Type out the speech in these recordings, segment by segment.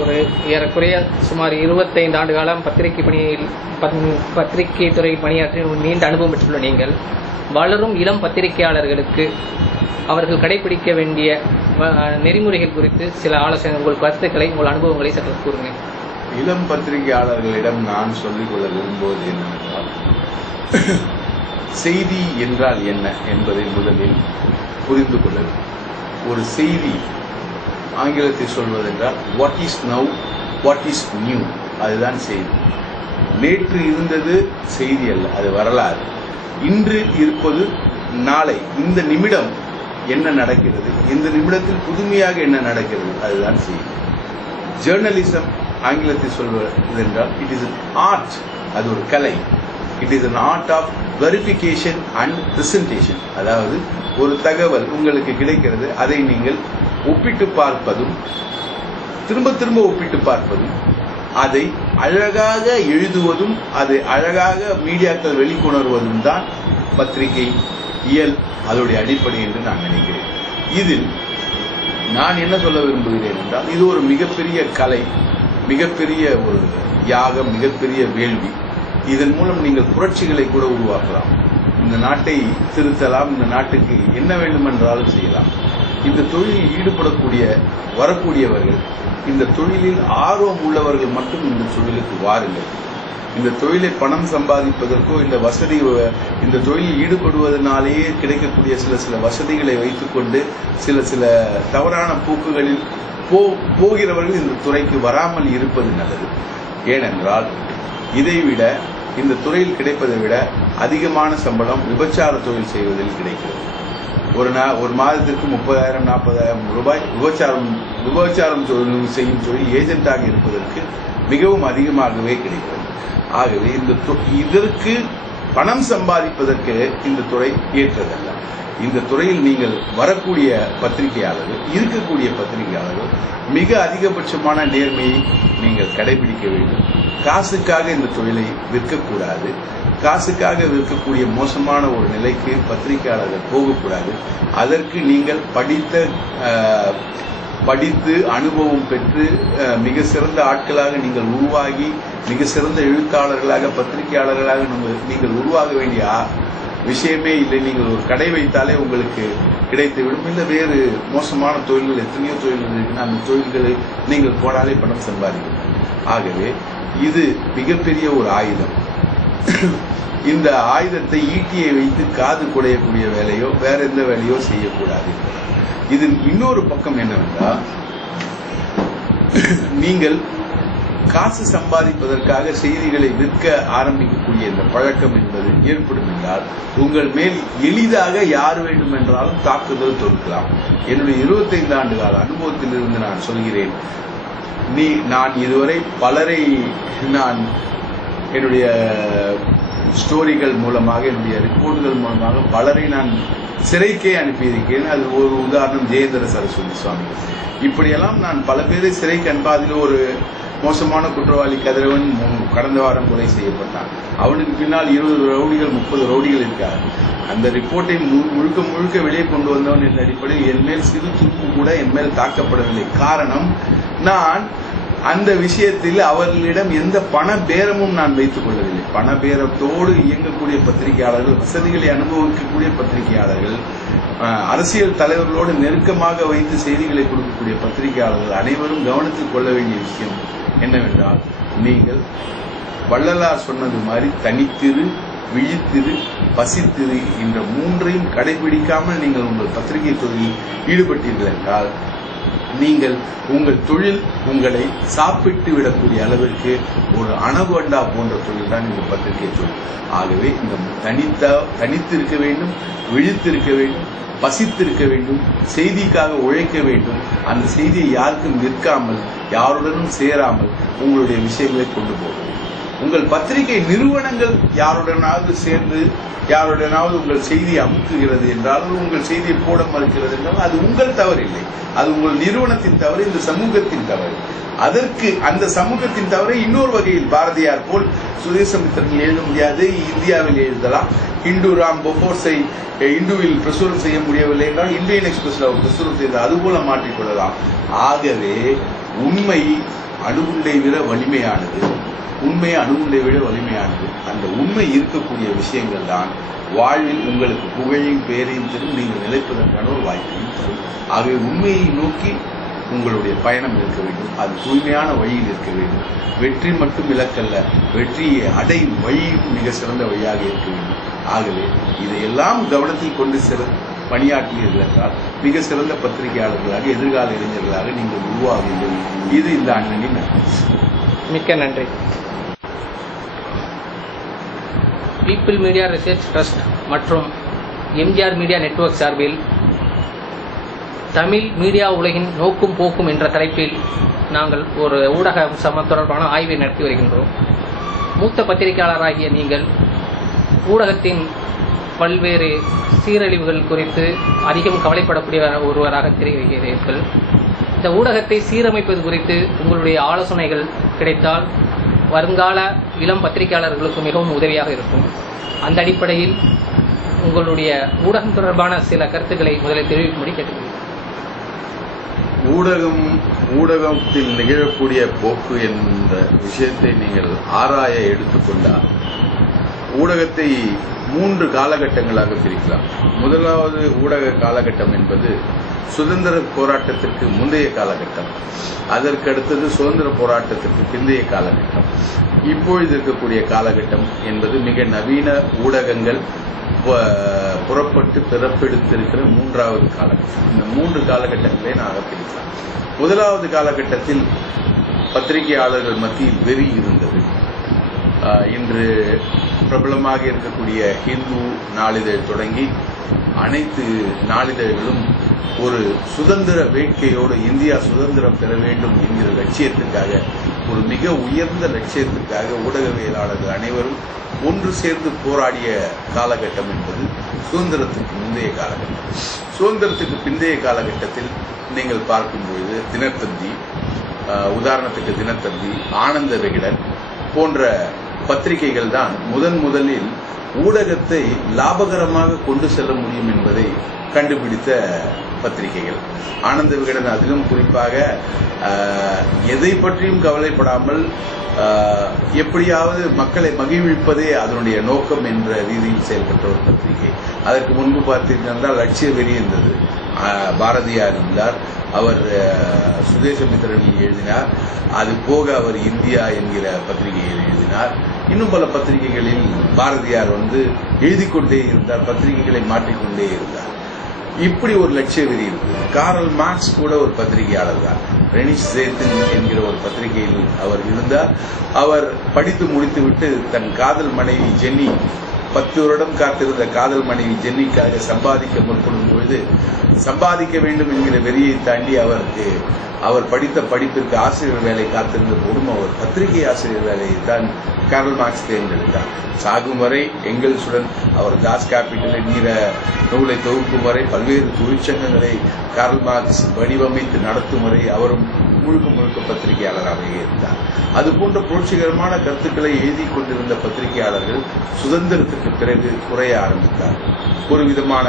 ஒரு ஏறக்குறைய சுமார் 25 ஆண்டு காலம் பத்திரிகை துறையில் பணியாற்றி நீண்ட அனுபவம் பெற்றுள்ள நீங்கள் வளரும் இளம் பத்திரிகையாளர்களுக்கு அவர்கள் கடைபிடிக்க வேண்டிய நெறிமுறைகள் குறித்து சில ஆலோசனை, உங்கள் கருத்துக்களை, உங்கள் அனுபவங்களை சற்று கூறுங்க. இளம் பத்திரிகையாளர்களிடம் நான் சொல்லிக்கொள்ள விரும்புவது என்னவென்றால், செய்தி என்றால் என்ன என்பதை முதலில் புரிந்து கொள்ள வேண்டும். ஒரு செய்தி ஆங்கிலத்தில் சொல்வதென்றால் what is now, what is new, அதுதான் செய்தி. நேற்று இருந்தது செய்தி அல்ல, அது வரலாறு. இன்று இருப்பது நாளை, இந்த நிமிடம் என்ன நடக்கிறது, இந்த நிமிடத்தில் புதுமையாக என்ன நடக்கிறது, அதுதான் செய்தி. ஜேர்னலிசம் ஆங்கிலத்தில் சொல்வது என்றால் இட் இஸ் ஆர்ட், அது ஒரு கலை. It is an art of verification and presentation. அதாவது ஒரு தகவல் உங்களுக்கு கிடைக்கிறது, அதை நீங்கள் ஒப்பிட்டு பார்ப்பதும் திரும்ப திரும்ப ஒப்பிட்டு பார்ப்பதும், அதை அழகாக எழுதுவதும், அதை அழகாக மீடியாக்கள் வெளிக்கொணர்வதும் தான் பத்திரிகை இயல், அதோடைய அடிப்படை என்று நான் நினைக்கிறேன். இதில் நான் என்ன சொல்ல விரும்புகிறேன் என்றால், இது ஒரு மிகப்பெரிய கலை, மிகப்பெரிய ஒரு யாகம், மிகப்பெரிய வேள்வி. இதன் மூலம் நீங்கள் புரட்சிகளை கூட உருவாக்கலாம். இந்த நாட்டை திருத்தலாம், இந்த நாட்டுக்கு என்ன வேண்டுமென்றாலும் செய்யலாம். இந்த தொழிலில் ஈடுபடக்கூடிய வரக்கூடியவர்கள், இந்த தொழிலில் ஆர்வம் உள்ளவர்கள் மட்டும் இந்த தொழிலுக்கு வாருங்கள். இந்த தொழிலை பணம் சம்பாதிப்பதற்கோ இந்த வசதி, இந்த தொழிலில் ஈடுபடுவதனாலேயே கிடைக்கக்கூடிய சில வசதிகளை வைத்துக்கொண்டு சில தவறான போக்குகளில் போகிறவர்கள் இந்த துறைக்கு வராமல் இருப்பது நல்லது. ஏனென்றால் இதைவிட, இந்த துறையில் கிடைப்பதை விட அதிகமான சம்பளம் விபச்சார தொழில் செய்வதில் கிடைக்கிறது. ஒரு மாதத்திற்கு 30,000 40,000 ரூபாய் விபச்சாரம் செய்யும் தொழில் ஏஜென்டாக இருப்பதற்கு மிகவும் அதிகமாகவே கிடைக்கிறது. ஆகவே இதற்கு பணம் சம்பாதிப்பதற்கு இந்த துறை ஏற்றதல்ல. இந்த துறையில் நீங்கள் வரக்கூடிய பத்திரிகையாளர்கள், இருக்கக்கூடிய பத்திரிகையாளர்கள் மிக அதிகபட்சமான நேர்மையை நீங்கள் கடைபிடிக்க வேண்டும். காசுக்காக இந்த தொழிலை விற்கக்கூடாது. காசுக்காக விற்கக்கூடிய மோசமான ஒரு நிலைக்கு பத்திரிகையாளர்கள் போகக்கூடாது. அதற்கு நீங்கள் படித்து அனுபவம் பெற்று மிக சிறந்த ஆட்களாக நீங்கள் உருவாகி, மிக சிறந்த எழுத்தாளர்களாக, பத்திரிகையாளர்களாக நீங்கள் உருவாக வேண்டிய விஷயமே இல்லை. நீங்கள் ஒரு கடை வைத்தாலே உங்களுக்கு கிடைத்துவிடும். இல்லை வேறு மோசமான தொழில்கள், எத்தனையோ தொழில்கள் இருக்கு, அந்த தொழில்களை நீங்கள் போனாலே பணம் சம்பாதிக்கும். ஆகவே இது மிகப்பெரிய ஒரு ஆயுதம். இந்த ஆயுதத்தை ஈட்டியை வைத்து காது குடையக்கூடிய வேலையோ வேற எந்த வேலையோ செய்யக்கூடாது. இது இன்னொரு பக்கம் என்னவென்றால், நீங்கள் காசு சம்பாதிப்பதற்காக செய்திகளை விற்க ஆரம்பிக்கக்கூடிய இந்த பழக்கம் என்பது ஏற்படும் என்றால், உங்கள் மேல் எளிதாக யார் வேண்டும் என்றாலும் தாக்குதல் தொடுக்கலாம். என்னுடைய 25 ஆண்டு கால அனுபவத்திலிருந்து நான் சொல்கிறேன். நான் இதுவரை பலரை என்னுடைய ஸ்டோரிகள் மூலமாக, என்னுடைய ரிப்போர்ட்டுகள் மூலமாக பலரை நான் சிறைக்கே அனுப்பியிருக்கிறேன். அது ஒரு உதாரணம் ஜெயேந்திர சரஸ்வதி சுவாமி. இப்படியெல்லாம் நான் பல பேரை சிறைக்கு அனுப்ப. அதில் ஒரு மோசமான குற்றவாளி கதிரவன் கடந்த வாரம் கொலை செய்யப்பட்டான். அவனுக்கு பின்னால் 20 ரவுடிகள் 30 ரவுடிகள் இருக்கார். அந்த ரிப்போர்ட்டை முழுக்க வெளியே கொண்டு வந்தவன் என்ற அடிப்படையில் என் மேல் சிறு துருப்பு கூட என் மேல் தாக்கப்படவில்லை. காரணம், நான் அந்த விஷயத்தில் அவர்களிடம் எந்த பண பேரமும் நான் வைத்துக் கொள்ளவில்லை. பண பேரத்தோடு இயங்கக்கூடிய பத்திரிகையாளர்கள், வசதிகளை அனுபவிக்கக்கூடிய பத்திரிகையாளர்கள், அரசியல் தலைவர்களோடு நெருக்கமாக வைத்து செய்திகளை கொடுக்கக்கூடிய பத்திரிகையாளர்கள் அனைவரும் கவனத்தில் கொள்ள வேண்டிய விஷயம் என்னவென்றால், நீங்கள் வள்ளலார் சொன்னது மாதிரி தனித்திரு, விழித்திரு, பசித்திரு என்ற 3ஐயும் கடைபிடிக்காமல் நீங்கள் உங்கள் பத்திரிகை தொழிலில் ஈடுபட்டீர்கள் என்றால், நீங்கள் உங்கள் தொழில் உங்களை சாப்பிட்டு விடக்கூடிய அளவிற்கு ஒரு அணகொண்டா போன்ற தொழில் தான் இந்த பத்திரிகை தொழில். ஆகவே இந்த தனித்திருக்க வேண்டும், விழித்திருக்க வேண்டும், பசித்திருக்க வேண்டும், செய்திக்காக உழைக்க வேண்டும். அந்த செய்தியை யாருக்கும் விற்காமல், யாருடனும் சேராமல் உங்களுடைய விஷயங்களை கொண்டு போக வேண்டும். உங்கள் பத்திரிகை நிறுவனங்கள் யாருடனாவது சேர்ந்து யாருடனாவது உங்கள் செய்தியை அமுக்குகிறது என்றால், உங்கள் செய்தியை போட மறுக்கிறது என்றால், அது உங்கள் தவறு இல்லை, அது உங்கள் நிறுவனத்தின் தவறு, இந்த சமூகத்தின் தவறு. அதற்கு அந்த சமூகத்தின் தவறை இன்னொரு வகையில் பாரதியார் போல் சுதேசமித்திரன் எழுத முடியாது, இந்தியாவில் எழுதலாம். இந்து ராம் போஃபோர்ஸை இந்துவில் பிரசுரம் செய்ய முடியவில்லை என்றால் இந்தியன் எக்ஸ்பிரஸ்ல பிரசுரம் செய்தால் அதுபோல மாற்றிக்கொள்ளலாம். ஆகவே உண்மை அணுகுண்டை விட வலிமையானது. உண்மை அணுகுண்டை விட வலிமையானது. அந்த உண்மை இருக்கக்கூடிய விஷயங்கள் தான் வாழ்வில் உங்களுக்கு புகழையும் பேரையும் தரும், நீங்கள் நிலைப்பதற்கான ஒரு வாய்ப்பையும் தரும். ஆகவே உண்மையை நோக்கி உங்களுடைய பயணம் இருக்க வேண்டும். அது தூய்மையான வழியில் இருக்க வேண்டும். வெற்றி மட்டும் இலக்கல்ல, வெற்றியை அடையும் வழியும் மிக சிறந்த வழியாக இருக்க வேண்டும். ஆகவே இதையெல்லாம் கவனத்தில் கொண்டு பணியாற்றினீர்கள் என்றால் மிக சிறந்த பத்திரிகையாளர்களாக, எதிர்கால இளைஞர்களாக நீங்கள் உருவாவீர்கள். இது இந்த அண்ணனின் நன்றி. மிக்க நன்றி. பீப்பிள் மீடியா ரிசர்ச் ட்ரஸ்ட் மற்றும் எம்ஜிஆர் மீடியா நெட்வொர்க் சார்பில் தமிழ் மீடியா உலகின் நோக்கும் போக்கும் என்ற தலைப்பில் நாங்கள் ஒரு ஊடக தொடர்பான ஆய்வை நடத்தி வருகின்றோம். மூத்த பத்திரிகையாளராகிய நீங்கள் ஊடகத்தின் பல்வேறு சீரழிவுகள் குறித்து அதிகம் கவலைப்படக்கூடிய ஒருவராக தெரிகிறீர்கள். இந்த ஊடகத்தை சீரமைப்பது குறித்து உங்களுடைய ஆலோசனைகள் கிடைத்தால் வருங்கால இளம் பத்திரிகையாளர்களுக்கு மிகவும் உதவியாக இருக்கும். அந்த அடிப்படையில் உங்களுடைய ஊடகம் தொடர்பான சில கருத்துக்களை முதலில் தெரிவிக்கும்படி கேட்டுக்கொள்கிறேன். ஊடகத்தில் நிகழக்கூடிய போக்கு என்ற விஷயத்தை நீங்கள் ஆராய எடுத்துக்கொண்டால் ஊடகத்தை 3 காலகட்டங்களாக பிரிக்கலாம். முதலாவது ஊடக காலகட்டம் என்பது சுதந்திர போராட்டத்திற்கு முந்தைய காலகட்டம். அதற்கு அடுத்தது சுதந்திர போராட்டத்திற்கு பிந்தைய காலகட்டம். இப்பொழுது இருக்கக்கூடிய காலகட்டம் என்பது மிக நவீன ஊடகங்கள் புறப்பட்டு பிறப்பெடுத்திருக்கிற 3வது காலகட்டம். இந்த 3 காலகட்டங்களே நாங்கள் பிரிக்கலாம். முதலாவது காலகட்டத்தில் பத்திரிகையாளர்கள் மத்தியில் வெறி இருந்தது. இன்று பிரபலமாக இருக்கக்கூடிய ஹிந்து நாளிதழ் தொடங்கி அனைத்து நாளிதழ்களும் ஒரு சுதந்திர வேட்கையோடு இந்தியா சுதந்திரம் பெற வேண்டும் என்கிற லட்சியத்திற்காக, ஒரு மிக உயர்ந்த லட்சியத்திற்காக ஊடகவியலாளர்கள் அனைவரும் ஒன்று சேர்ந்து போராடிய காலகட்டம் என்பது சுதந்திரத்துக்கு முந்தைய காலகட்டம். சுதந்திரத்துக்கு பிந்தைய காலகட்டத்தில் நீங்கள் பார்க்கும்பொழுது தினத்தந்தி, உதாரணத்துக்கு தினத்தந்தி, ஆனந்த விகடன் போன்ற பத்திரிகைகள் தான் முதலில் ஊடகத்தை லாபகரமாக கொண்டு செல்ல முடியும் என்பதை கண்டுபிடித்த பத்திரிகைகள். ஆனந்த விகடன் அதிலும் குறிப்பாக எதை பற்றியும் கவலைப்படாமல் எப்படியாவது மக்களை மகிழ்விப்பதே அதனுடைய நோக்கம் என்ற ரீதியில் செயல்பட்ட ஒரு பத்திரிகை. அதற்கு முன்பு பார்த்தீர்கள் லட்சிய வெறி இருந்தது. பாரதியார் இருந்தார், அவர் சுதேசமித்திரனில் எழுதினார். அது போக அவர் இந்தியா என்கிற பத்திரிகையில் எழுதினார். இன்னும் பல பத்திரிகைகளில் பாரதியார் எழுதி கொண்டே இருந்தார், பத்திரிகைகளை மாற்றிக்கொண்டே இருந்தார். இப்படி ஒரு லட்சிய வெறி இருக்குது. காரல் மார்க்ஸ் கூட ஒரு பத்திரிகையாளர் தான். ரெனிஷ் சேத்தன் என்கிற ஒரு பத்திரிகையில் அவர் இருந்தார். அவர் படித்து முடித்துவிட்டு தன் காதல் மனைவி ஜென்னி, 10 வருடம் காத்திருந்த காதல் மனைவி ஜென்னிக்காக சம்பாதிக்க முற்படும் பொழுது சம்பாதிக்க வேண்டும் என்கிற வெறியை தாண்டி அவர் படித்த படிப்பிற்கு ஆசிரியர் வேலை காத்திருந்த போதும் அவர் பத்திரிகை ஆசிரியர் வேலையை தான் காரல் மார்க்ஸ் தேர்ந்தெடுத்தார். சாகும் வரை எங்கெல்ஸுடன் அவர் தாஸ் கேபிட்டல் என்கிற நூலை தொகுக்கும் வரை, பல்வேறு தொழிற்சங்கங்களை காரல் மார்க்ஸ் வடிவமைத்து நடத்தும் வரை அவரும் முழுக்க பத்திரிகையாளராக இருந்தார். அதுபோன்ற புரட்சிகரமான கருத்துக்களை எழுதி கொண்டிருந்த பத்திரிகையாளர்கள் சுதந்திரத்துக்கு பிறகு குறைய ஆரம்பித்தார்கள். ஒரு விதமான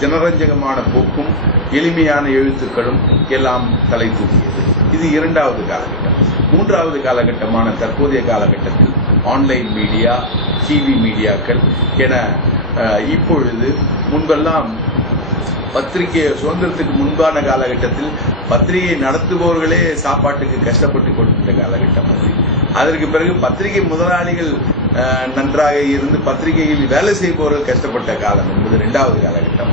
ஜனரஞ்சகமான போக்கும் எளிமையான எழுத்துக்களும் எல்லாம் தலை தூக்கியது. இது 2வது காலகட்டம். 3வது காலகட்டமான தற்போதைய காலகட்டத்தில் ஆன்லைன் மீடியா, டிவி மீடியாக்கள் என இப்பொழுது, முன்பெல்லாம் பத்திரிகை சுதந்திரத்துக்கு முன்பான காலகட்டத்தில் பத்திரிகை நடத்துபவர்களே சாப்பாட்டுக்கு கஷ்டப்பட்டு கொண்டிருந்த காலகட்டம் அது. அதற்கு பிறகு பத்திரிகை முதலாளிகள் நன்றாக இருந்து பத்திரிகையில் வேலை செய்பவர்கள் கஷ்டப்பட்ட காலம் என்பது 2வது காலகட்டம்.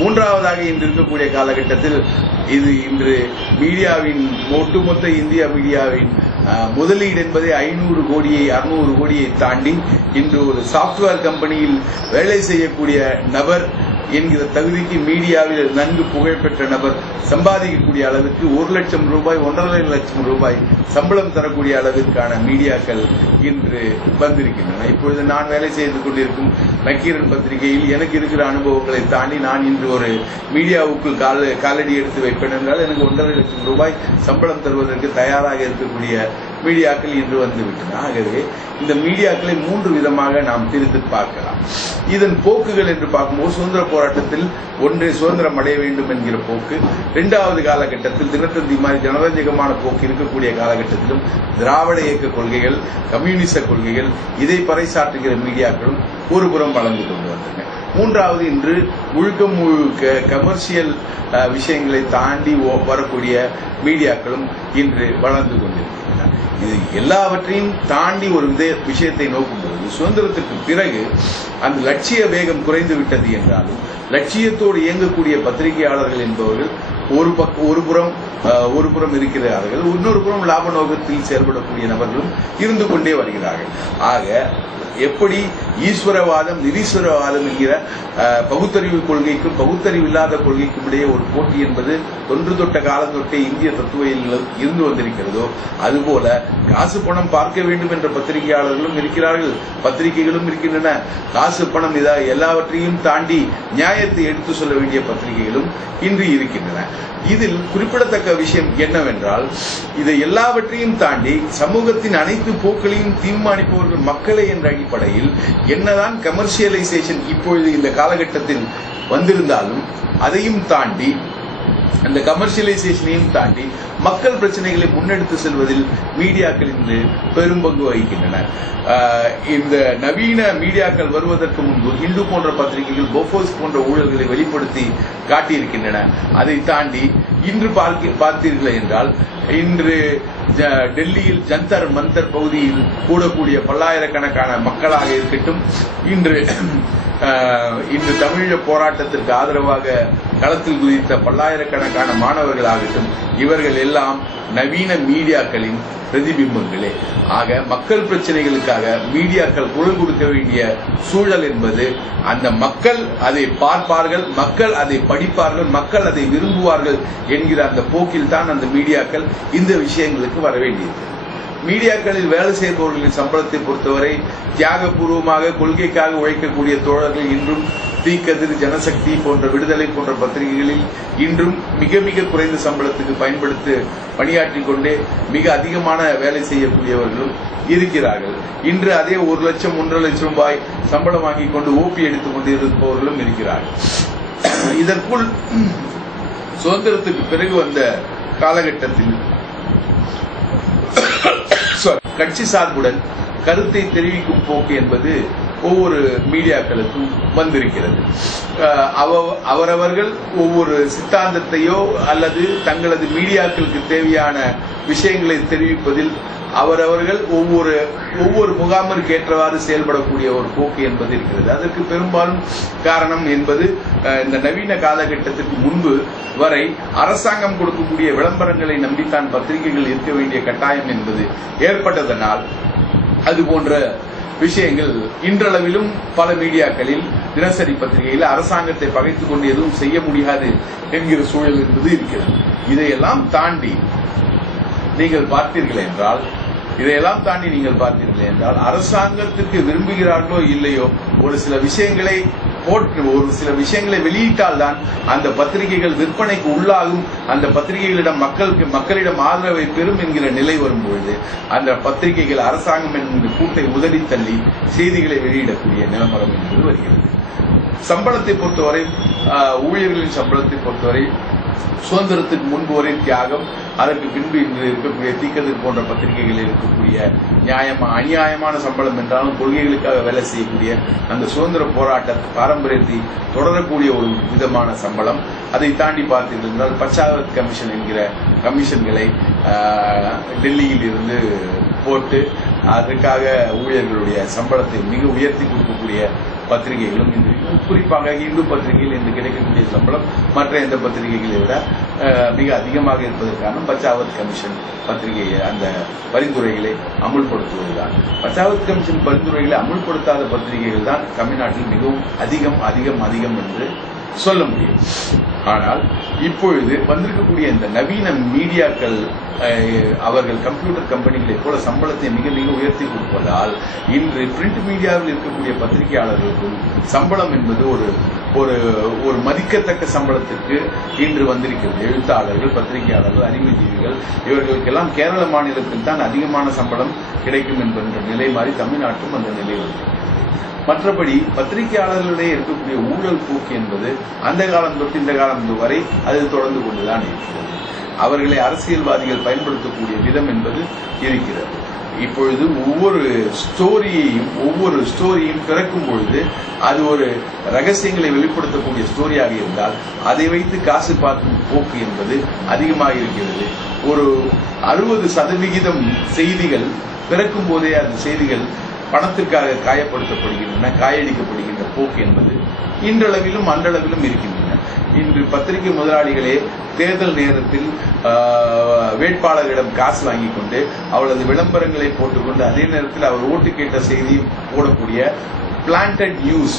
3வதாக இன்று இருக்கக்கூடிய காலகட்டத்தில் இது இன்று மீடியாவின் ஒட்டுமொத்த இந்தியா மீடியாவின் முதலீடு என்பதை 500 கோடியை 600 கோடியை தாண்டி இன்று ஒரு சாப்ட்வேர் கம்பெனியில் வேலை செய்யக்கூடிய நபர் என்கிற தகுதிக்கு மீடியாவில் நன்கு புகழ்பெற்ற நபர் சம்பாதிக்கக்கூடிய அளவுக்கு 1 லட்சம் ரூபாய் 1.5 லட்சம் ரூபாய் சம்பளம் தரக்கூடிய அளவிற்கான மீடியாக்கள் இன்று வந்திருக்கின்றன. இப்பொழுது நான் வேலை செய்து கொண்டிருக்கும் நக்கீரன் பத்திரிகையில் எனக்கு இருக்கிற அனுபவங்களை தாண்டி நான் இன்று ஒரு மீடியாவுக்குள் காலடி எடுத்து வைப்பேன் என்றால் எனக்கு 1.5 லட்சம் ரூபாய் சம்பளம் தருவதற்கு தயாராக இருக்கக்கூடிய மீடியாக்கள் இன்று வந்துவிட்டன. ஆகவே இந்த மீடியாக்களை 3 விதமாக நாம் பிரித்து பார்க்கலாம். இதன் போக்குகள் என்று பார்க்கும்போது சுதந்திர போராட்டத்தில் ஒன்றே சுதந்திரம் அடைய வேண்டும் என்கிற போக்கு, 2வது காலகட்டத்தில் தினத்தந்தி மாதிரி ஜனரஞ்சகமான போக்கு இருக்கக்கூடிய காலகட்டத்திலும் திராவிட இயக்க கொள்கைகள், கம்யூனிச கொள்கைகள் இதை பறைசாற்றுகிற மீடியாக்களும் ஒருபுறம் வளர்ந்து கொண்டு வந்தன. 3வது இன்று முழுக்க கமர்ஷியல் விஷயங்களை தாண்டி வரக்கூடிய மீடியாக்களும் இன்று வளர்ந்து கொண்டிருக்கின்றன. இது எல்லாவற்றையும் தாண்டி ஒரு விஷயத்தை நோக்கும்போது சுதந்திரத்திற்கு பிறகு அந்த லட்சிய வேகம் குறைந்து விட்டது என்றாலும் லட்சியத்தோடு இயங்கக்கூடிய பத்திரிகையாளர்கள் என்பவர்கள் ஒரு புறம் இருக்கிறார்கள், இன்னொரு புறம் லாப நோக்கத்தில் செயல்படக்கூடிய நபர்களும் இருந்து கொண்டே வருகிறார்கள். ஆக எப்படி ஈஸ்வரவாதம் நிரீஸ்வரவாதம் என்கிற பகுத்தறிவு கொள்கைக்கும் பகுத்தறிவு இல்லாத கொள்கைக்கும் இடையே ஒரு போட்டி என்பது தொன்று தொட்ட காலம் தொட்டே இந்திய தத்துவத்தில் இருந்து வந்திருக்கிறதோ அதுபோல காசு பணம் பார்க்க வேண்டும் என்ற பத்திரிகையாளர்களும் இருக்கிறார்கள், பத்திரிகைகளும் இருக்கின்றன. காசு பணம் எல்லாவற்றையும் தாண்டி நியாயத்தை எடுத்து சொல்ல வேண்டிய பத்திரிகைகளும் இன்று இருக்கின்றன. இதில் குறிப்பிடத்தக்க விஷயம் என்னவென்றால் இதை எல்லாவற்றையும் தாண்டி சமூகத்தின் அனைத்து போக்களையும் தீர்மானிப்பவர்கள் மக்களை என்ற அடிப்படையில் என்னதான் கமர்ஷியலைசேஷன் இப்பொழுது இந்த காலகட்டத்தில் வந்திருந்தாலும் அதையும் தாண்டி அந்த கமர்ஷியலைசேஷனையும் தாண்டி மக்கள் பிரச்சனைகளை முன்னெடுத்து செல்வதில் மீடியாக்கள் இன்று பெரும்பங்கு வகிக்கின்றன. இந்த நவீன மீடியாக்கள் வருவதற்கு முன்பு இந்து போன்ற பத்திரிகைகள் போஃபோர்ஸ் போன்ற ஊழல்களை வெளிப்படுத்தி காட்டியிருக்கின்றன. அதை தாண்டி இன்று பார்த்தீர்கள் என்றால் இன்று டெல்லியில் ஜந்தர் மந்தர் பகுதியில் கூடக்கூடிய பல்லாயிரக்கணக்கான மக்களாக இருக்கட்டும், இன்று தமிழீழ போராட்டத்திற்கு ஆதரவாக களத்தில் குதித்த பல்லாயிரக்கணக்கான மாணவர்களாகட்டும், இவர்கள் எல்லாம் நவீன மீடியாக்களின் பிரதிபிம்பங்களே. ஆக மக்கள் பிரச்சனைகளுக்காக மீடியாக்கள் குரல் கொடுக்க வேண்டிய சூழல் என்பது அந்த மக்கள் அதை பார்ப்பார்கள், மக்கள் அதை படிப்பார்கள், மக்கள் அதை விரும்புவார்கள் என்கிற அந்த போக்கில் தான் அந்த மீடியாக்கள் இந்த விஷயங்களுக்கு வர வேண்டியது. மீடியாக்களில் வேலை செய்பவர்களின் சம்பளத்தை பொறுத்தவரை தியாகபூர்வமாக கொள்கைக்காக உழைக்கக்கூடிய தோழர்கள் இன்றும் தீக்கதிர், ஜனசக்தி போன்ற விடுதலை போன்ற பத்திரிகைகளில் இன்றும் மிக மிக குறைந்த சம்பளத்துக்கு பணியாற்றிக் கொண்டே மிக அதிகமான வேலை செய்யக்கூடியவர்களும் இருக்கிறார்கள். இன்று அதே 1 லட்சம் 1.5 லட்சம் ரூபாய் சம்பளம் வாங்கிக் கொண்டு ஓபி எடுத்துக் கொண்டிருப்பவர்களும் இருக்கிறார்கள். இதற்குள் சுதந்திரத்துக்கு பிறகு வந்த காலகட்டத்தில் கட்சி சார்புடன் கருத்தை தெரிவிக்கும் போக்கு என்பது ஒவ்வொரு மீடியாக்களுக்கும் வந்திருக்கிறது. அவரவர்கள் ஒவ்வொரு சித்தாந்தத்தையோ அல்லது தங்களது மீடியாக்களுக்கு தேவையான விஷயங்களை தெரிவிப்பதில் அவரவர்கள் ஒவ்வொரு முகாமிற்கு ஏற்றவாறு செயல்படக்கூடிய ஒரு போக்கு என்பது இருக்கிறது. அதற்கு பெரும்பாலும் காரணம் என்பது இந்த நவீன காலகட்டத்திற்கு முன்பு வரை அரசாங்கம் கொடுக்கக்கூடிய விளம்பரங்களை நம்பித்தான் பத்திரிகைகள் இருக்க வேண்டிய கட்டாயம் என்பது ஏற்பட்டதனால் அது போன்ற விஷயங்கள் இன்றளவிலும் பல மீடியாக்களில் தினசரி பத்திரிகையில் அரசாங்கத்தை பகைத்துக் கொண்டு எதுவும் செய்ய முடியாது என்கிற சூழல் என்பது இருக்கிறது. இதையெல்லாம் தாண்டி நீங்கள் பார்த்தீர்கள் என்றால் அரசாங்கத்திற்கு விரும்புகிறார்களோ இல்லையோ ஒரு சில விஷயங்களை வெளியிட்டால் தான் அந்த பத்திரிகைகள் விற்பனைக்கு உள்ளாகும், அந்த பத்திரிகைகளிடம் மக்களிடம் ஆதரவை பெறும் என்கிற நிலை வரும்பொழுது அந்த பத்திரிகைகள் அரசாங்கம் என்கிற கூட்டை உதறி தள்ளி செய்திகளை வெளியிடக்கூடிய நிலவரம் என்பது வருகிறது. சம்பளத்தை பொறுத்தவரை, ஊழியர்களின் சம்பளத்தை பொறுத்தவரை சுதந்திரத்துக்கு முன்பு வரை தியாகம், அதற்கு பின்பு இன்று இருக்கக்கூடிய தீக்கதிர் போன்ற பத்திரிகைகளில் இருக்கக்கூடிய அநியாயமான சம்பளம் என்றாலும் கொள்கைகளுக்காக வேலை செய்யக்கூடிய அந்த சுதந்திர போராட்ட பாரம்பரியத்தை தொடரக்கூடிய ஒரு விதமான சம்பளம். அதை தாண்டி பார்த்தீர்கள் என்றால் பச்சாவத் கமிஷன் என்கிற கமிஷன்களை டெல்லியில் இருந்து போட்டு அதற்காக ஊழியர்களுடைய சம்பளத்தை மிக உயர்த்தி கொடுக்கக்கூடிய பத்திரிகைகளும் இன்று, குறிப்பாக இந்து பத்திரிகையில் இன்று கிடைக்கக்கூடிய சம்பளம் மற்ற எந்த பத்திரிகைகளை விட மிக அதிகமாக இருப்பதற்கான பச்சாவத் கமிஷன் பத்திரிகை அந்த பரிந்துரைகளை அமுல்படுத்துவதுதான். பச்சாவத் கமிஷன் பரிந்துரைகளை அமுல்படுத்தாத பத்திரிகைகள் தான் தமிழ்நாட்டில் மிகவும் அதிகம் என்று சொல்ல முடியும். ஆனால் இப்பொழுது வந்திருக்கக்கூடிய இந்த நவீன மீடியாக்கள் அவர்கள் கம்ப்யூட்டர் கம்பெனிகளைப் போல சம்பளத்தை மிக மிக உயர்த்தி கொடுப்பதால் இன்று பிரிண்ட் மீடியாவில் இருக்கக்கூடிய பத்திரிகையாளர்களுக்கும் சம்பளம் என்பது ஒரு ஒரு ஒரு மதிக்கத்தக்க சம்பளத்திற்கு இன்று வந்திருக்கிறது. எழுத்தாளர்கள், பத்திரிகையாளர்கள், அறிவுஜீவிகள் இவர்களுக்கெல்லாம் கேரள மாநிலத்தில் தான் அதிகமான சம்பளம் கிடைக்கும் என்கின்ற நிலை மாறி தமிழ்நாட்டும் அந்த நிலை வந்திருக்கிறது. மற்றபடி பத்திரிகையாளர்களிடையே இருக்கக்கூடிய ஊழல் போக்கு என்பது அந்த காலம் தொட்டு இந்த காலம் வரை அது தொடர்ந்து கொண்டுதான் இருக்கிறது. அவர்களை அரசியல்வாதிகள் பயன்படுத்தக்கூடிய விதம் என்பது இருக்கிறது. இப்பொழுது ஒவ்வொரு ஸ்டோரியும் பிறக்கும் பொழுது அது ஒரு ரகசியங்களை வெளிப்படுத்தக்கூடிய ஸ்டோரியாக இருந்தால் அதை வைத்து காசு பார்க்கும் போக்கு என்பது அதிகமாக இருக்கிறது. ஒரு 60% செய்திகள் பிறக்கும் போதே அந்த செய்திகள் பணத்திற்காக காயடிக்கப்படுகின்ற போக்கு என்பது இன்றளவிலும் அன்றளவிலும் இருக்கின்றன. இன்று பத்திரிகை முதலாளிகளே தேர்தல் நேரத்தில் வேட்பாளர்களிடம் காசு வாங்கிக் கொண்டு அவளது விளம்பரங்களை போட்டுக்கொண்டு அதே நேரத்தில் அவர் ஓட்டு கேட்ட செய்தியும் போடக்கூடிய பிளான்டட் நியூஸ்,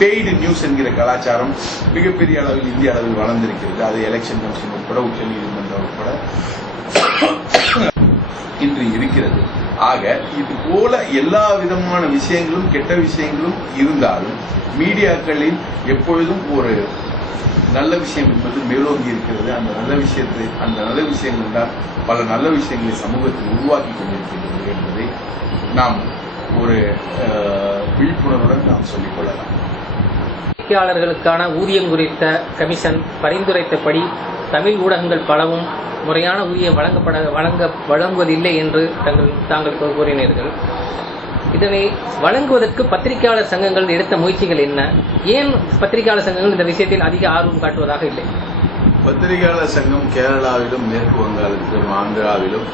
பெய்டு நியூஸ் என்கிற கலாச்சாரம் மிகப்பெரிய அளவில் இந்திய அளவில் வளர்ந்திருக்கிறது. அது எலெக்ஷன் கமிஷன் உட்பட, உச்சநீதிமன்றம் உட்பட இன்று இருக்கிறது. ஆக இது போல எல்லா விதமான விஷயங்களும், கெட்ட விஷயங்களும் இருந்தாலும் மீடியாக்களில் எப்பொழுதும் ஒரு நல்ல விஷயம் என்பது மேலோங்கி இருக்கிறது. அந்த நல்ல விஷயங்கள் தான் பல நல்ல விஷயங்களை சமூகத்தில் உருவாக்கி கொண்டிருக்கின்றது என்பதை நாம் ஒரு விழிப்புணர்வுடன் நாம் சொல்லிக் கொள்ளலாம். பத்திரிகையாளர்களுக்கான ஊதியம் குறித்த கமிஷன் பரிந்துரைத்தபடி தமிழ் ஊடகங்கள் பலவும் முறையான ஊதியம் வழங்குவதில்லை என்று தாங்கள் கூறினீர்கள். இதனை வழங்குவதற்கு பத்திரிகையாளர் சங்கங்கள் எடுத்த முயற்சிகள் என்ன? ஏன் பத்திரிகையாளர் சங்கங்கள் இந்த விஷயத்தில் அதிக ஆர்வம் காட்டுவதாக இல்லை? பத்திரிகையாளர் சங்கம் கேரளாவிலும், மேற்கு வங்காளத்திலும், ஆந்திராவிலும்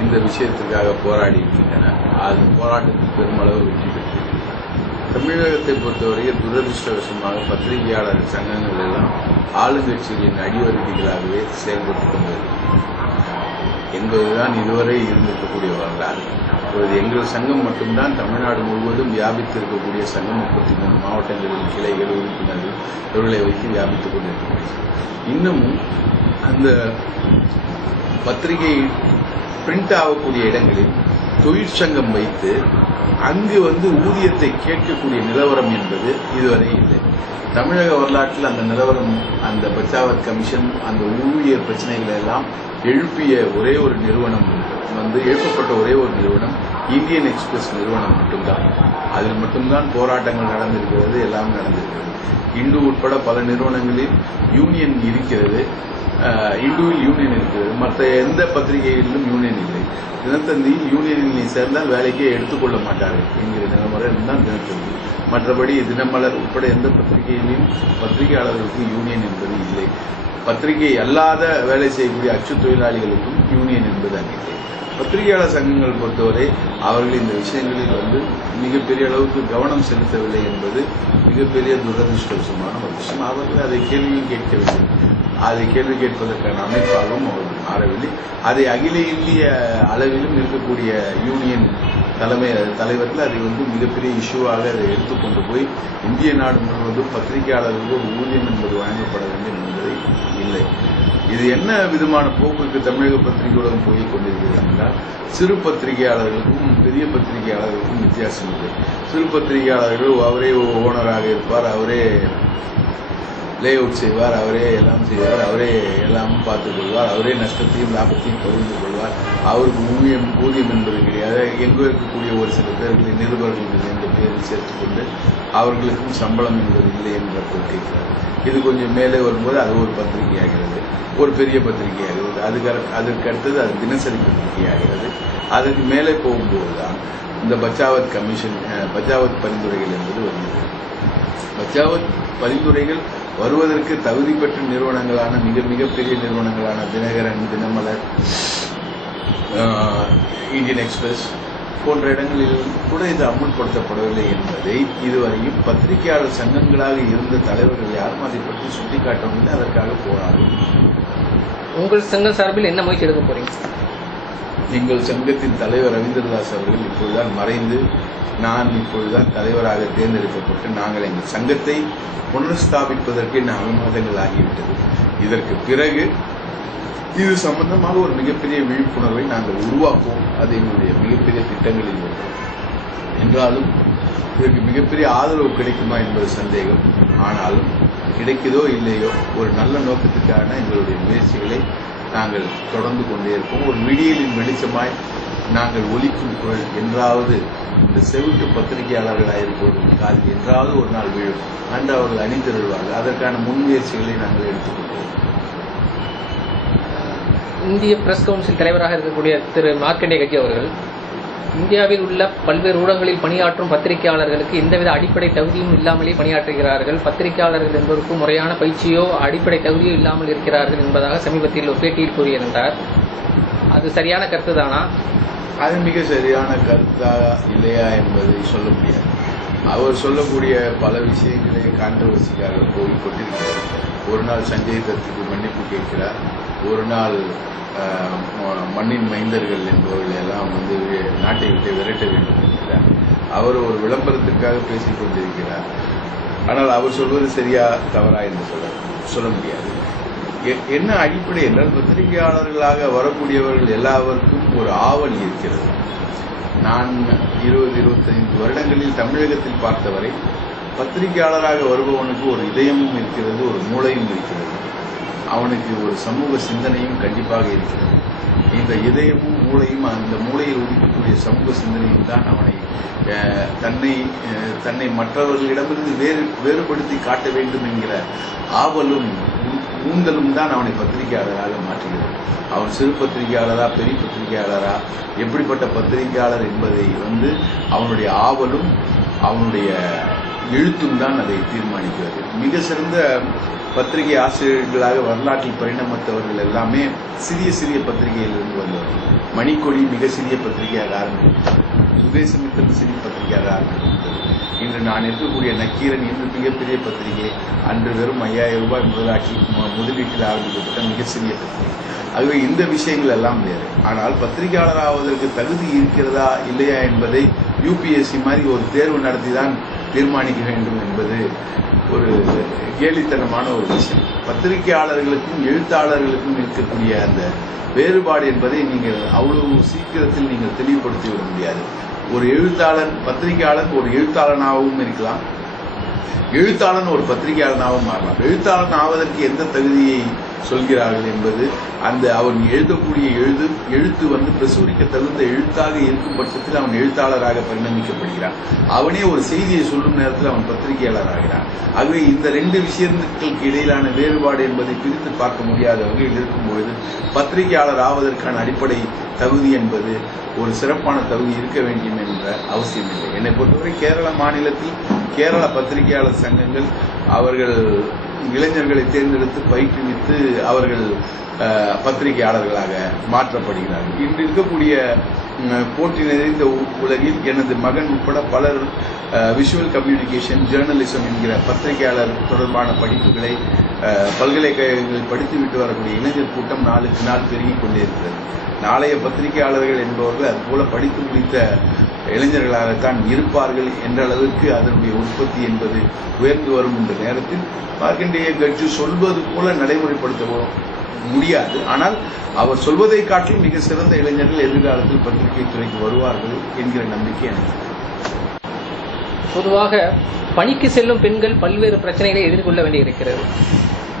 இந்த விஷயத்திற்காக போராடி இருக்கின்றன. அது போராட்டத்தில் பெருமளவு வெற்றி பெற்றிருக்கிறது. தமிழகத்தை பொறுத்தவரையில் துரதிருஷ்டவசமாக பத்திரிகையாளர் சங்கங்கள் எல்லாம் ஆளுங்கட்சிகளின் அடிவருடிகளாகவே செயல்பட்டுக் கொண்டிருக்கிறது என்பதுதான் இதுவரை இருந்திருக்கக்கூடிய வரலாறு. இப்பொழுது எங்கள் சங்கம் மட்டும்தான் தமிழ்நாடு முழுவதும் வியாபித்திருக்கக்கூடிய சங்கம். 33 மாவட்டங்களில் கிளைகள், உறுப்பினர்கள் இவர்களை வைத்து வியாபித்துக் கொண்டிருக்கிறது. இன்னமும் அந்த பத்திரிகை பிரிண்ட் ஆகக்கூடிய இடங்களில் தொழிற்சங்கம் வைத்து அங்கு ஊதியத்தை கேட்கக்கூடிய நிலவரம் என்பது இதுவரை இல்லை. தமிழக வரலாற்றில் அந்த நிலவரம், அந்த பச்சாவத் கமிஷன், அந்த ஊழியர் பிரச்சனைகளை எல்லாம் எழுப்பிய ஒரே ஒரு நிறுவனம் எழுப்பப்பட்ட ஒரே ஒரு நிறுவனம் இந்தியன் எக்ஸ்பிரஸ் நிறுவனம் மட்டும்தான். அதில் மட்டும்தான் போராட்டங்கள் நடந்திருக்கிறது, எல்லாம் நடந்திருக்கிறது. இந்து உட்பட பல நிறுவனங்களில் யூனியன் இருக்கிறது. இந்துவில் யூனியன் இருக்கிறது. மற்ற எந்த பத்திரிகைகளிலும் யூனியன் இல்லை. தினத்தந்தி யூனியனில் நீ சேர்ந்தால் வேலைக்கே எடுத்துக்கொள்ள மாட்டார்கள் என்கிற நிலைமுறை தான் தினத்தந்தி. மற்றபடி தினமலர் உட்பட எந்த பத்திரிகையிலும் பத்திரிகையாளர்களுக்கு யூனியன் என்பது இல்லை. பத்திரிகை அல்லாத வேலை செய்யக்கூடிய அச்சு தொழிலாளிகளுக்கும் யூனியன் என்பது அங்கே. பத்திரிகையாளர் சங்கங்கள் பொறுத்தவரை அவர்கள் இந்த விஷயங்களில் மிகப்பெரிய அளவுக்கு கவனம் செலுத்தவில்லை என்பது மிகப்பெரிய துரதிருஷ்டவசமான ஒரு விஷயம். அவர்கள் அதை கேள்வியும் கேட்கவில்லை. அதை கேள்வி கேட்பதற்கான அமைப்பாகவும் அவர்கள் மாறவில்லை. அதை அகில இந்திய அளவிலும் இருக்கக்கூடிய யூனியன் தலைவர்கள் அதை மிகப்பெரிய இஷ்யூவாக அதை எடுத்துக்கொண்டு போய் இந்திய நாடு முழுவதும் பத்திரிகையாளர்களுக்கு ஒரு ஊதியம் என்பது வழங்கப்பட வேண்டும் என்பதை இல்லை. இது என்ன விதமான போக்குக்கு தமிழக பத்திரிகை உலகம் போய் கொண்டிருக்கிறது என்றால், சிறு பத்திரிகையாளர்களுக்கும் பெரிய பத்திரிகையாளர்களுக்கும் வித்தியாசம் இல்லை. சிறு பத்திரிகையாளர்கள் அவரே ஓனராக இருப்பார், அவரே லே அவுட் செய்வார், அவரே எல்லாம் செய்வார், அவரே எல்லாம் பார்த்துக் கொள்வார், அவரே நஷ்டத்தையும் லாபத்தையும் பகிர்ந்து கொள்வார். அவருக்கு ஊதியம் என்பது கிடையாது. எங்கே இருக்கக்கூடிய ஒரு சில பேர்களை நிருபர்கள் என்ற பேரில் சேர்த்துக்கொண்டு அவர்களுக்கும் சம்பளம் என்பது இல்லை என்ற கொள்கை. இது கொஞ்சம் மேலே வரும்போது அது ஒரு பத்திரிகையாகிறது, ஒரு பெரிய பத்திரிகையாகிறது. அதற்கு அடுத்தது அது தினசரி பத்திரிகையாகிறது. அதற்கு மேலே போகும்போது தான் இந்த பச்சாவத் பரிந்துரைகள் என்பது வருகிறது. பச்சாவத் பரிந்துரைகள் வருவதற்கு தகுதி பெற்ற நிறுவனங்களான மிகப்பெரிய நிறுவனங்களான தினகரன், தினமலர், இந்தியன் எக்ஸ்பிரஸ் போன்ற இடங்களில் கூட இது அமுல்படுத்தப்படவில்லை என்பதை இதுவரையும் பத்திரிகையாளர் சங்கங்களாக இருந்த தலைவர்கள் யாரும் அதை பற்றி சுட்டிக்காட்டவில்லை. அதற்காக போராடும். உங்கள் சங்கம் சார்பில் என்ன முயற்சி எடுக்க போறீங்க? எங்கள் சங்கத்தின் தலைவர் ரவீந்திரதாஸ் அவர்கள் இப்பொழுதுதான் மறைந்து, நான் இப்பொழுதுதான் தலைவராக தேர்ந்தெடுக்கப்பட்டு நாங்கள் எங்கள் சங்கத்தை புனர்ஸ்தாபிப்பதற்கு 4 மாதங்கள் ஆகிவிட்டது. இதற்கு பிறகு இது சம்பந்தமாக ஒரு மிகப்பெரிய விழிப்புணர்வை நாங்கள் உருவாக்குவோம். அது எங்களுடைய மிகப்பெரிய திட்டங்களில் ஒன்று. என்றாலும் இதற்கு மிகப்பெரிய ஆதரவு கிடைக்குமா என்பது சந்தேகம். ஆனாலும் கிடைக்குதோ இல்லையோ ஒரு நல்ல நோக்கத்துக்கான எங்களுடைய முயற்சிகளை நாங்கள் தொடர்ந்து கொண்டே இருப்போம். ஒரு விடியலின் வெளிச்சமாய் நாங்கள் ஒலிக்கும் குரல் என்றாவது இந்த செவிட்டு பத்திரிகையாளர்களாயிருப்பவர்கள் காலில் என்றாவது ஒரு நாள் விழும். அன்று அவர்கள் அணிந்திருவார்கள். அதற்கான முன்முயற்சிகளை நாங்கள் எடுத்துக்கொள்வோம். இந்திய பிரஸ் கவுன்சில் தலைவராக இருக்கக்கூடிய திரு மார்க்கண்டே கட்சி அவர்கள் இந்தியாவில் உள்ள பல்வேறு ஊடகங்களில் பணியாற்றும் பத்திரிகையாளர்களுக்கு எந்தவித அடிப்படை தகுதியும் இல்லாமலே பணியாற்றுகிறார்கள், பத்திரிகையாளர்கள் என்பதற்கும் முறையான பயிற்சியோ அடிப்படை தகுதியோ இல்லாமல் இருக்கிறார்கள் என்பதாக சமீபத்தில் ஒரு பேட்டியில் கூறியிருந்தார். அது சரியான கருத்து தானா? அது மிக சரியான கருத்தா இல்லையா என்பதை சொல்ல முடியாது. அவர் சொல்லக்கூடிய பல விஷயங்களே கான்ட்ரவர்சிக்காக போய் கொண்டிருக்கிறார். ஒரு நாள் சஞ்சய் தத்துக்கு மன்னிப்பு கேட்கிறார், ஒரு நாள் மண்ணின் மைந்தர்கள் என்பவர்கள் எல்லாம் நாட்டை விட்டு விரட்ட வேண்டும் என்கிறார். அவர் ஒரு விளம்பரத்திற்காக பேசிக் கொண்டிருக்கிறார். ஆனால் அவர் சொல்வது சரியா தவறா என்று சொல்ல முடியாது. என்ன அடிப்படை என்றால் பத்திரிகையாளர்களாக வரக்கூடியவர்கள் எல்லாருக்கும் ஒரு ஆவல் இருக்கிறது. நான் 20-25 வருடங்களில் தமிழகத்தில் பார்த்தவரை பத்திரிகையாளராக வருபவனுக்கு ஒரு இதயமும் இருக்கிறது, ஒரு மூளையும் இருக்கிறது, அவனுக்கு ஒரு சமூக சிந்தனையும் கண்டிப்பாக இருக்கிறது. இந்த இதயமும் மூளையும் அந்த மூளையில் உதிக்கக்கூடிய சமூக சிந்தனையும் தான் அவனை தன்னை மற்றவர்களிடமிருந்து வேறுபடுத்தி காட்ட வேண்டும் என்கிற ஆவலும் ஊந்தலும் தான் அவனை பத்திரிகையாளராக மாற்றுகிறது. அவன் சிறு பத்திரிகையாளரா பெரிய பத்திரிகையாளரா எப்படிப்பட்ட பத்திரிகையாளர் என்பதை அவனுடைய ஆவலும் அவனுடைய எழுத்தும் தான் அதை தீர்மானிக்கிறது. மிக சிறந்த பத்திரிகை ஆசிரியர்களாக வரலாற்றில் பரிணமித்தவர்கள் எல்லாமே சிறிய சிறிய பத்திரிகையிலிருந்து வந்தவர்கள். மணிக்கொடி மிக சிறிய பத்திரிகையாக ஆரம்பித்தது, சுதேசமித்திரன் சிறிய பத்திரிகையாக ஆரம்பித்தது. இன்று நான் இருக்கக்கூடிய நக்கீரன் இன்று மிகப்பெரிய பத்திரிகை, அன்று வெறும் 5000 ரூபாய் முதலீட்டில் ஆரம்பிக்கப்பட்ட மிக சிறிய பத்திரிகை. ஆகவே இந்த விஷயங்கள் எல்லாம் வேறு. ஆனால் பத்திரிகையாளர் ஆவதற்கு தகுதி இருக்கிறதா இல்லையா என்பதை யூபிஎஸ்சி மாதிரி ஒரு தேர்வு நடத்தி தான் தீர்மானிக்க வேண்டும் என்பது ஒரு கேலித்தனமான ஒரு விஷயம். பத்திரிகையாளர்களுக்கும் எழுத்தாளர்களுக்கும் இருக்கக்கூடிய அந்த வேறுபாடு என்பதை நீங்கள் அவ்வளவு சீக்கிரத்தில் நீங்கள் தெளிவுபடுத்திவிட முடியாது. ஒரு எழுத்தாளன் பத்திரிகையாளன் ஒரு எழுத்தாளனாகவும் இருக்கலாம், எழுத்தாளன் ஒரு பத்திரிகையாளனாகவும் மாறலாம். எழுத்தாளன் ஆவதற்கு எந்த தகுதியை சொல்கிறார்கள் என்பது அவன் எழுதக்கூடிய எழுத்து பிரசுரிக்க தகுந்த எழுத்தாக இருக்கும் பட்சத்தில் அவன் எழுத்தாளராக பரிணமிக்கப்படுகிறான். அவனே ஒரு செய்தியை சொல்லும் நேரத்தில் அவன் பத்திரிகையாளர் ஆகிறான். ஆகவே இந்த 2 விஷயங்களுக்கு இடையிலான வேறுபாடு என்பதை பிரித்து பார்க்க முடியாத வகையில் இருக்கும்பொழுது பத்திரிகையாளர் ஆவதற்கான அடிப்படை தகுதி என்பது ஒரு சிறப்பான தகுதி இருக்க வேண்டும் என்ற அவசியம் இல்லை. என்னை பொறுத்தவரை கேரள மாநிலத்தில் கேரள பத்திரிகையாளர் சங்கங்கள் அவர்கள் இளைஞர்களை தேர்ந்தெடுத்து பயிற்றுவித்து அவர்கள் பத்திரிகையாளர்களாக மாற்றப்படுகிறார்கள். இன்று இருக்கக்கூடிய போட்டி நிறைந்த உலகில் எனது மகன் உட்பட பலர் விஷுவல் கம்யூனிகேஷன், ஜேர்னலிசம் என்கிற பத்திரிகையாளர் தொடர்பான படிப்புகளை பல்கலைக்கழகங்களில் படித்துவிட்டு வரக்கூடிய இளைஞர் கூட்டம் நாளுக்கு நாள் பெருகிக் கொண்டே இருக்கிறது. நாளைய பத்திரிகையாளர்கள் என்பவர்கள் அதுபோல படித்து முடித்த இளைஞர்களாகத்தான் இருப்பார்கள் என்ற அளவிற்கு அதனுடைய உற்பத்தி என்பது உயர்ந்து வரும் இந்த நேரத்தில் மார்க்கண்டேய கட்சி சொல்வது போல நடைமுறைப்படுத்த முடியாது. ஆனால் அவர் சொல்வதை காட்டிலும் மிக சிறந்த இளைஞர்கள் எதிர்காலத்தில் பத்திரிகை துறைக்கு வருவார்கள் என்கிற நம்பிக்கை எனக்கு. பொதுவாக பணிக்கு செல்லும் பெண்கள் பல்வேறு பிரச்சனைகளை எதிர்கொள்ள வேண்டியிருக்கிறது.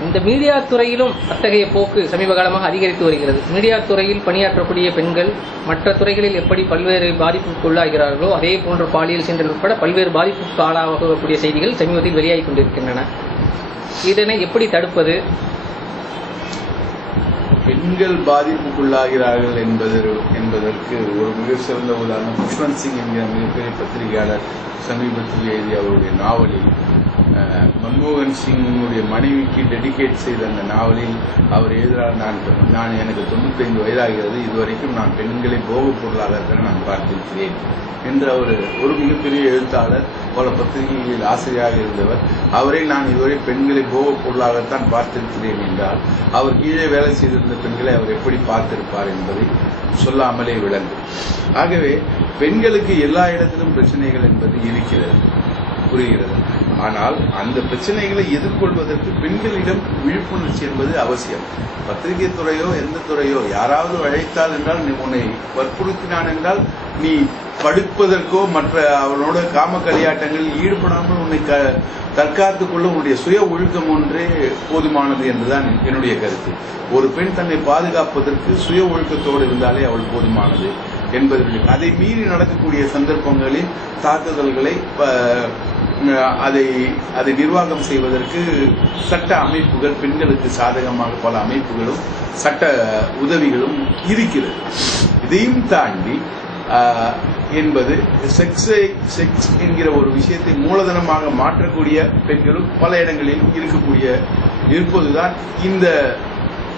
இந்த மீடியா துறையிலும் அத்தகைய போக்கு சமீப காலமாக அதிகரித்து வருகிறது. மீடியா துறையில் பணியாற்றக்கூடிய பெண்கள் மற்ற துறைகளில் எப்படி பல்வேறு பாதிப்புக்கு உள்ளாகிறார்களோ அதே போன்ற பாலியல் சீண்டல் உட்பட பல்வேறு பாதிப்புக்கு ஆளாகக்கூடிய செய்திகள் சமீபத்தில் வெளியாகி கொண்டிருக்கின்றன. இதனை எப்படி தடுப்பது? பெண்கள் பாதிப்புக்குள்ளாகிறார்கள் என்பதற்கு ஒரு மிக சிறந்த உதாரணம் குஷ்வந்த் சிங் என்கிற மிகப்பெரிய பத்திரிகையாளர் சமீபத்தில் எழுதிய அவருடைய நாவலில் மன்மோகன் சிங்குடைய மனைவிக்கு டெடிகேட் செய்த அந்த நாவலில் அவர் எழுதுகிறார், நான் எனக்கு 95 வயதாகிறது, இதுவரைக்கும் நான் பெண்களை போகப் பொருளாதாரத்தில் நான் பார்த்திருக்கிறேன் என்று அவர் ஒரு மிகப்பெரிய எழுத்தாளர், பல பத்திரிகைகளில் ஆசிரியராக இருந்தவர். அவரை நான் இதுவரை பெண்களை போகப் பொருளாகத்தான் பார்த்திருக்கிறேன் என்றால் அவர் கீழே வேலை செய்திருந்த பெண்களை அவர் எப்படி பார்த்திருப்பார் என்பதை சொல்லாமலே விளங்கும். ஆகவே பெண்களுக்கு எல்லா இடத்திலும் பிரச்சனைகள் என்பது இருக்கிறது, புரிகிறது. ஆனால் அந்த பிரச்சனைகளை எதிர்கொள்வதற்கு பெண்களிடம் விழிப்புணர்ச்சி என்பது அவசியம். பத்திரிகை துறையோ எந்த துறையோ யாராவது அழைத்தால் என்றால் நீ உன்னை வற்புறுத்தினான் என்றால் நீ படுப்பதற்கோ மற்ற அவனோட காம களியாட்டங்களில் ஈடுபடாமல் உன்னை தற்காத்துக் கொள்ள உன்னுடைய சுய ஒழுக்கம் ஒன்றே போதுமானது என்றுதான் என்னுடைய கருத்து. ஒரு பெண் தன்னை பாதுகாப்பதற்கு சுய ஒழுக்கத்தோடு இருந்தாலே அவள் போதுமானது என்பது. அதை மீறி நடக்கக்கூடிய சந்தர்ப்பங்களில் தாக்குதல்களை அதை நிர்வாகம் செய்வதற்கு சட்ட அமைப்புகள், பெண்களுக்கு சாதகமாக பல அமைப்புகளும் சட்ட உதவிகளும் இருக்கிறது. இதையும் தாண்டி என்பது செக்ஸ் என்கிற ஒரு விஷயத்தை மூலதனமாக மாற்றக்கூடிய பெண்களும் பல இடங்களில் இருப்பதுதான் இந்த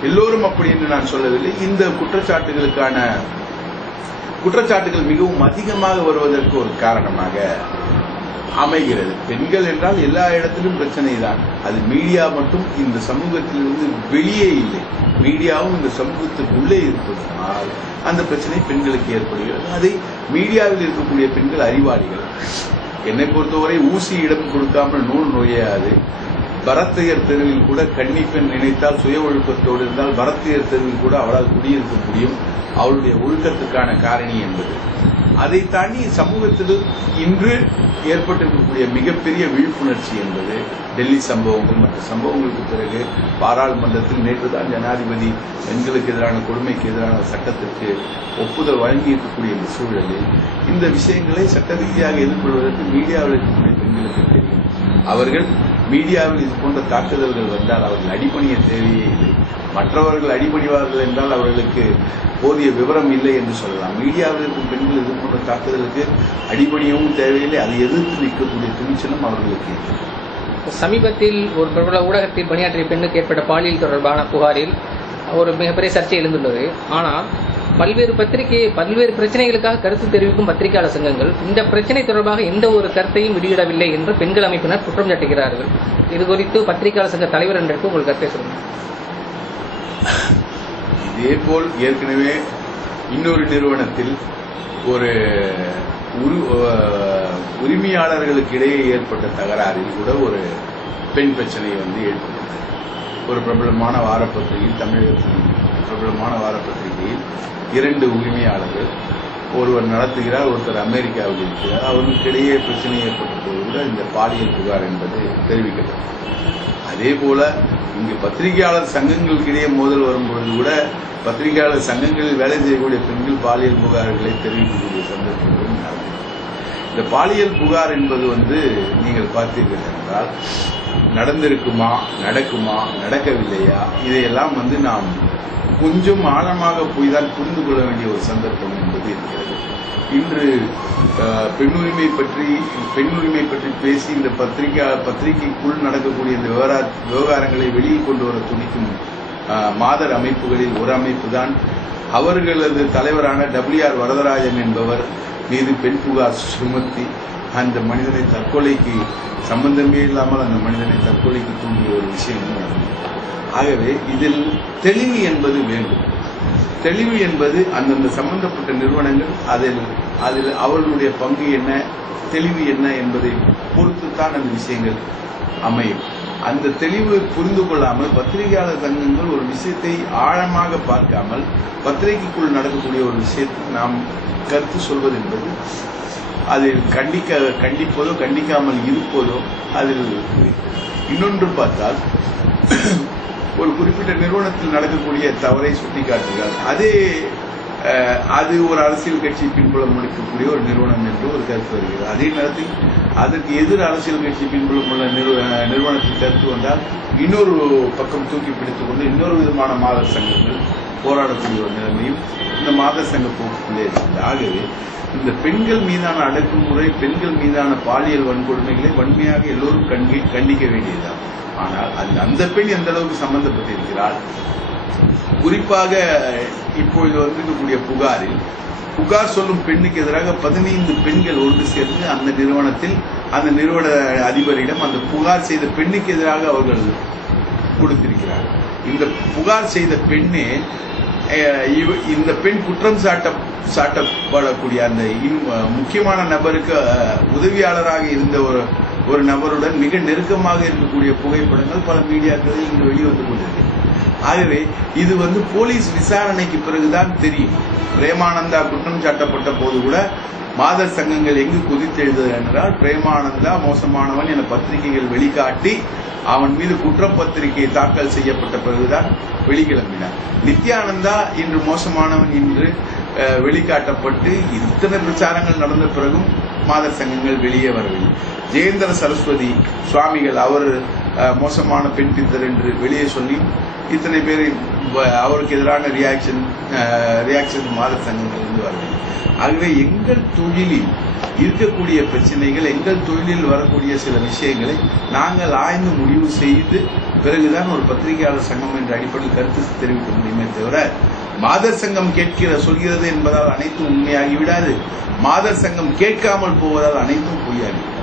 எல்லோரும் அப்படி என்று நான் சொல்லவில்லை. இந்த குற்றச்சாட்டுகள் மிகவும் அதிகமாக வருவதற்கு ஒரு காரணமாக அமைகிறது. பெண்கள் என்றால் எல்லா இடத்திலும் பிரச்சனை தான். அது மீடியா மட்டும் இந்த சமூகத்திலிருந்து வெளியே இல்லை, மீடியாவும் இந்த சமூகத்துக்குள்ளே இருப்பதனால் அந்த பிரச்சனை பெண்களுக்கு ஏற்படுகிறது. அதை மீடியாவில் இருக்கக்கூடிய பெண்கள் அறிவாளிகள். என்னை பொறுத்தவரை ஊசி இடம் கொடுக்காமல் நூல் நுழையாது. பரத்தையர் தெருவில் கூட கன்னிப்பெண் நினைத்தால் சுய ஒழுக்கத்தோடு இருந்தால் பரத்தையர் தெருவில் கூட அவளால் குடியிருக்க முடியும். அவளுடைய ஒழுக்கத்துக்கான காரணி என்பது. அதை தாண்டி சமூகத்தில் இன்று ஏற்பட்டிருக்கக்கூடிய மிகப்பெரிய விழிப்புணர்ச்சி என்பது டெல்லி சம்பவங்கள் மற்ற சம்பவங்களுக்கு பிறகு பாராளுமன்றத்தில் நேற்றுதான் ஜனாதிபதி பெண்களுக்கு எதிரான கொடுமைக்கு எதிரான சட்டத்திற்கு ஒப்புதல் வழங்கி இருக்கக்கூடிய இந்த சூழலில் இந்த விஷயங்களை சட்ட ரீதியாக எதிர்கொள்வதற்கு மீடியாவில் இருக்கக்கூடிய பெண்களுக்கு தெரியும். அவர்கள் மீடியாவில் இது போன்ற தாக்குதல்கள் வந்தால் அவர்கள் அடிபணிய தேவையே இல்லை. மற்றவர்கள் அடிபணிவார்கள் என்றால் அவர்களுக்கு போதிய விவரம் இல்லை என்று சொல்லலாம். மீடியாவில் இருக்கும் பெண்கள் இது போன்ற தாக்குதலுக்கு அடிபணியவும் தேவையில்லை. அதை எதிர்த்து நிற்கக்கூடிய துணிச்சலும் அவர்களுக்கு. சமீபத்தில் ஒரு பிரபல ஊடகத்தில் பணியாற்றிய பெண்ணுக்கு ஏற்பட்ட பாலியல் தொடர்பான புகாரில் ஒரு மிகப்பெரிய சர்ச்சை எழுந்துள்ளது. ஆனால் பல்வேறு பிரச்சனைகளுக்காக கருத்து தெரிவிக்கும் பத்திரிகையாளர் சங்கங்கள் இந்த பிரச்சனை தொடர்பாக எந்த ஒரு கருத்தையும் வெளியிடவில்லை என்று பெண்கள் அமைப்பினர் குற்றம் சாட்டுகிறார்கள். இது குறித்து பத்திரிகையாளர் சங்க தலைவர் என்று உங்கள் கருத்தை சொல்லுங்கள். இதேபோல் ஏற்கனவே இன்னொரு நிறுவனத்தில் ஒரு உரிமையாளர்களுக்கு இடையே ஏற்பட்ட தகராறில் கூட ஒரு பெண் பிரச்சனை ஏற்பட்டது. ஒரு பிரபலமான வாரப்பத்திரிகையில், தமிழகத்தில் பிரபலமான வாரப்பத்திரிகையில் 2 உரிமையாளர்கள், ஒருவர் நடத்துகிறார், ஒருத்தர் அமெரிக்காவில் இருக்கிறார். அவர்களுக்கிடையே பிரச்சனை ஏற்பட்டபோது கூட இந்த பாலியல் புகார் என்பது தெரிவிக்கப்பட்டது. அதே போல இங்கு பத்திரிகையாளர் சங்கங்களுக்கிடையே மோதல் வரும்பொழுது கூட பத்திரிகையாளர் சங்கங்களில் வேலை செய்யக்கூடிய பெண்கள் பாலியல் புகார்களை தெரிவிக்கக்கூடிய சந்தர்ப்பங்களும் நடந்தது. இந்த பாலியல் புகார் என்பது நீங்கள் பார்த்தீர்கள் என்றால் நடந்திருக்குமா, நடக்குமா, நடக்கவில்லையா, இதையெல்லாம் நாம் கொஞ்சம் ஆழமாக போய் தான் புரிந்து கொள்ள வேண்டிய ஒரு சந்தர்ப்பம் என்பது இருக்கிறது. இன்று பெண்ணுரிமை பற்றி பேசி இந்த பத்திரிகைக்குள் நடக்கக்கூடிய இந்த விவகாரங்களை வெளியில் கொண்டு வர துடிக்கும் மாதர் அமைப்புகளில் ஒரு அமைப்பு தான் அவர்களது தலைவரான WR வரதராஜன் என்பவர் மீது பெண் புகார் சுமத்தி அந்த மனிதனை தற்கொலைக்கு சம்பந்தமே இல்லாமல் அந்த மனிதனை தற்கொலைக்கு தூண்டிய ஒரு விஷயம் நடந்தது. ஆகவே இதில் தெளிவு என்பது வேண்டும். தெளிவு என்பது அந்தந்த சம்பந்தப்பட்ட நிறுவனங்கள் அதில் அவர்களுடைய பங்கு என்ன, தெளிவு என்ன என்பதை பொறுத்துத்தான் அந்த விஷயங்கள் அமையும். அந்த தெளிவு புரிந்து கொள்ளாமல் பத்திரிகையாளர் சங்கங்கள் ஒரு விஷயத்தை ஆழமாக பார்க்காமல் பத்திரிகைக்குள் நடக்கக்கூடிய ஒரு விஷயத்தை நாம் கருத்து சொல்வது என்பது அதில் கண்டிப்பதோ கண்டிக்காமல் இருப்பதோ அதில். இன்னொன்று பார்த்தால் ஒரு குறிப்பிட்ட நிறுவனத்தில் நடக்கக்கூடிய தவறை சுட்டிக்காட்டுகிறார். அது ஒரு அரசியல் கட்சி பின்புலம் முடிக்கக்கூடிய ஒரு நிறுவனம் என்று ஒரு கருத்து வருகிறது. அதே நேரத்தில் அதற்கு எதிர் அரசியல் கட்சி பின்புலம் உள்ள நிறுவனத்தில் கருத்து வந்தால் இன்னொரு பக்கம் தூக்கி பிடித்துக் கொண்டு இன்னொரு விதமான மாதர் சங்கங்கள் போராடக்கூடிய ஒரு நிலைமையும் இந்த மாதர் சங்க போக்குள்ளே இருக்கிறது. ஆகவே இந்த பெண்கள் மீதான அடக்குமுறை, பெண்கள் மீதான பாலியல் வன்கொடுமைகளை வன்மையாக எல்லோரும் கண்டிக்க வேண்டியதுதான். ஆனால் அந்த பெண் எந்த அளவுக்கு சம்பந்தப்பட்டிருக்கிறாள், குறிப்பாக இப்பொழுது வந்திருக்கக்கூடிய புகார் சொல்லும் பெண்ணுக்கு எதிராக 15 பெண்கள் ஒன்று சேர்ந்து அந்த நிறுவனத்தில் அந்த நிறுவன அதிபரிடம் அந்த புகார் செய்த பெண்ணுக்கு எதிராக அவர்கள் கொடுத்திருக்கிறார்கள். இந்த புகார் செய்த பெண்ணே இந்த பெண் குற்றம் சாட்டப்படக்கூடிய அந்த முக்கியமான நபருக்கு உதவியாளராக இருந்த ஒரு நபருடன் மிக நெருக்கமாக இருக்கக்கூடிய புகைப்படங்கள் பல மீடியாக்களில் இங்கு வெளிவந்து கொண்டிருக்கு. ஆகவே இது போலீஸ் விசாரணைக்கு பிறகுதான் தெரியும். பிரேமானந்தா குற்றம் சாட்டப்பட்ட போது கூட மாதர் சங்கங்கள் எங்கு குதித்தெழுந்தது என்றால், பிரேமானந்தா மோசமானவன் என பத்திரிகைகள் வெளிக்காட்டி அவன் மீது குற்றப்பத்திரிகை தாக்கல் செய்யப்பட்ட பிறகுதான் வெளிக்கிளம்பினார். நித்யானந்தா இன்று மோசமானவன் என்று வெளிக்காட்டப்பட்டு இத்தனை பிரச்சாரங்கள் நடந்த பிறகும் மாதர் சங்கங்கள் வெளியே வரவில்லை. ஜெயேந்திர சரஸ்வதி சுவாமிகள் அவர் மோசமான பெண் பித்தர் என்று வெளியே சொல்லி இத்தனை பேரை அவருக்கு எதிரான ரியாக்ஷன் மாதர் சங்கங்கள் இருந்து வரவில்லை. ஆகவே எங்கள் தொழிலில் இருக்கக்கூடிய பிரச்சனைகள், எங்கள் தொழிலில் வரக்கூடிய சில விஷயங்களை நாங்கள் ஆய்ந்து முடிவு செய்து பிறகுதான் ஒரு பத்திரிகையாளர் சங்கம் என்ற அடிப்படையில் கருத்து தெரிவிக்க முடியுமே தவிர, மாதர் சங்கம் சொல்கிறது என்பதால் அனைத்தும் உண்மையாகிவிடாது. மாதர் சங்கம் கேட்காமல் போவதால் அனைத்தும் பொய்யாகிவிடாது.